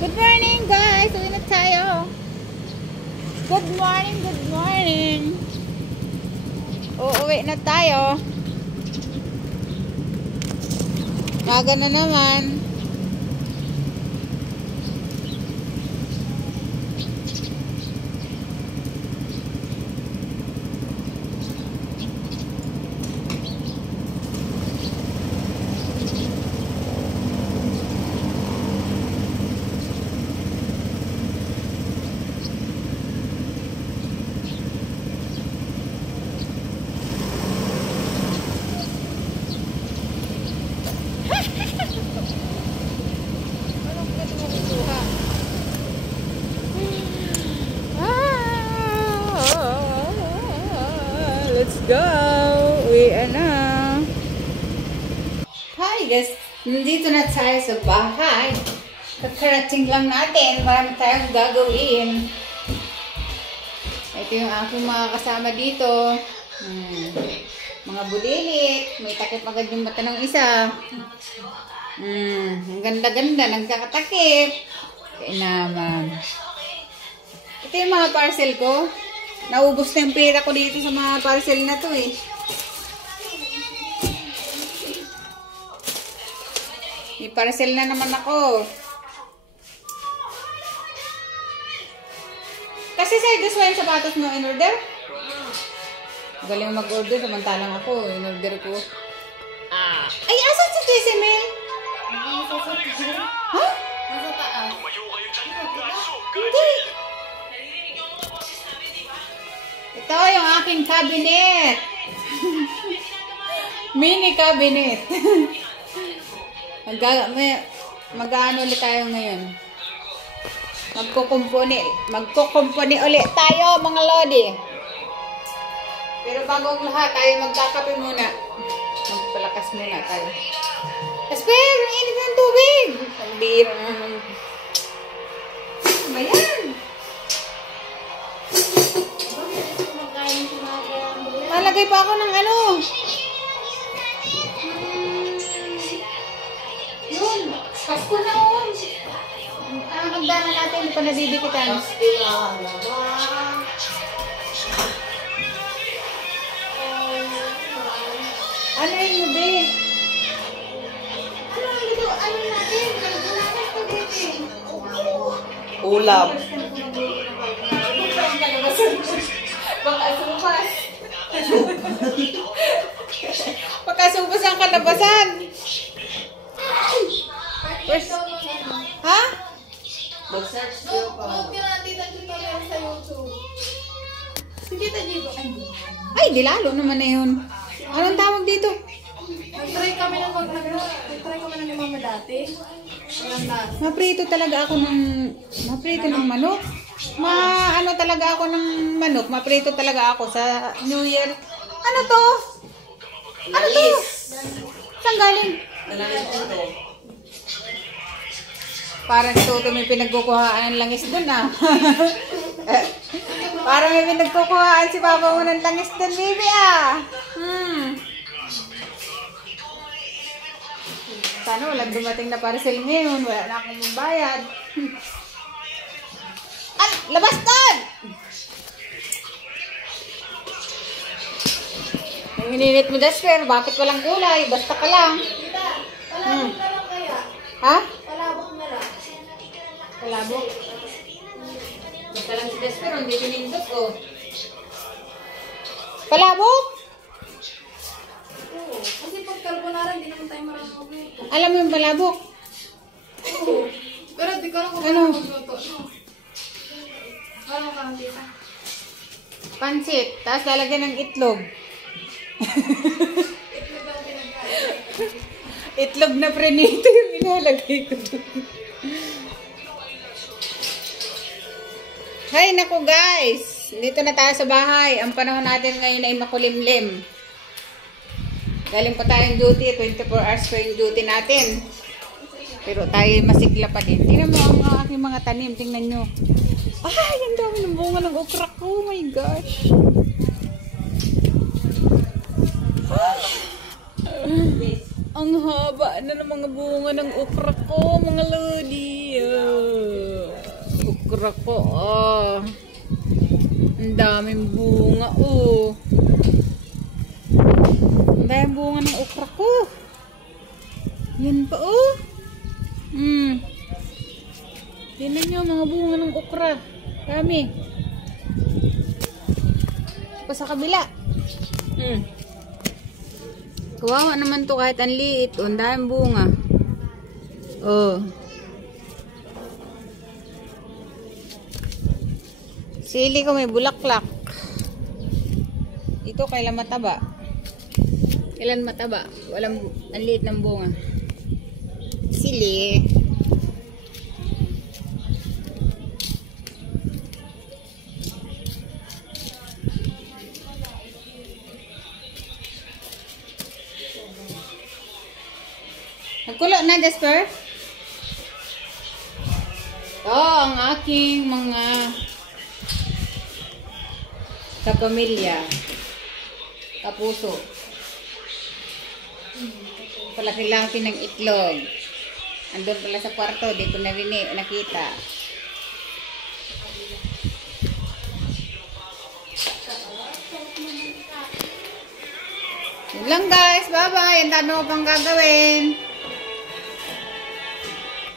Good morning guys! Uwi na tayo. Good morning, good morning. Uuwi na tayo. Maga na naman. Let's go! Uwi na. Hi guys! Nandito na tayo sa bahay. Kakarating lang natin. Marami tayong gagawin. Ito yung aking mga kasama dito. Mga bulilit. May takip agad yung mata ng isa. Ang ganda-ganda. Nagkakatakip. Kaya naman. Ito yung mga parcel ko. Naubos na yung pera ko dito sa mga parcel na to eh. May parcel na naman ako. Kasi sir, gusto yung sapatos mo in order? Galing mag-order, samantalang ako, in order ko. Ay, asan si Jessimel? Ha? Nasa taas. Hindi. Ito yung aking cabinet. Mini cabinet. Mag-ano ulit tayo ngayon. Magkukumpuni ulit tayo mga lodi. Pero bago ang lahat, tayo magkakape muna. Magpalakas muna tayo. Esper, ang init ng tubig. Ang bira naman. Ayan. Malagay pa ako ng ano. Yun. Pasko na on. Ang hagdanan natin, hindi pa nadidikitan. Ano yun, be? Ano ito? Ano natin? Kaldo natin spaghetti. Ulam. Baka supas. Baka supas ang kalabasan. First, ha? Mag-search ko pa. Sa YouTube. Hindi tayo dito. Ay, di lalo naman na yun. Anong tawag dito? Nag-try kami ng mama dati. Walang lasa. Maprito talaga ako ng manok. Ano talaga ako ng manok. Maprito talaga ako sa New Year. Ano to? Ano to? Saan galing? Parang ito may pinagkukuhaan ng langis dun ah. Parang may pinagkukuhaan si Papa mo ng langis dun, baby ah. Sana walang dumating na parcel ngayon. Wala na akong mabayad. At labas doon! Ang ininit mo, Jasper. Bakit walang kulay? Basta ka lang. Tita, palabok na lang kaya. Ha? Palabok na lang. Palabok. Basta lang si Jasper. Hindi pinindot oh. Palabok? Oo. Kasi pag carbonara, hindi naman tayo marunong magluto. Alam mo yung palabok? Oo. Pero di ko lang kung Ano? magluto. Parang ka, tita. Pansit. Tapos lalagyan ng itlog. Itlog ang pinagkain. Itlog na prenito yung ilalagay ko doon. Hay naku guys, dito na tayo sa bahay. Ang panahon natin ngayon ay makulimlim. Galing pa tayong duty, 24 hours pa yung duty natin. Pero tayo masigla pa din. Tingnan mo ang aking mga tanim, tingnan nyo. Ay, ang dami ng bunga ng okra ko. Oh my gosh. Ang haba na ng mga bunga ng okra ko, mga lodi. okra ko. Oh. Ang daming bunga. Oh. Ang daming bunga ng okra ko. Yan pa oh. Tingnan nyo mga bunga ng okra. Kami. Pa sa kabila. Kawawa naman to kahit ang liit. Ang daming bunga. Oh. Sili ko may bulaklak. Ito kailan mataba? Kailan mataba? Walang ang liit ng bunga. Sili. Nagkulo na, Jasper? Ito ang aking mga kapamilya, kapuso. Palaki-laki ng itlog. Andun pala sa kwarto, di ko na nakita. Yun lang guys, bye-bye. Ang dami ko pang gagawin.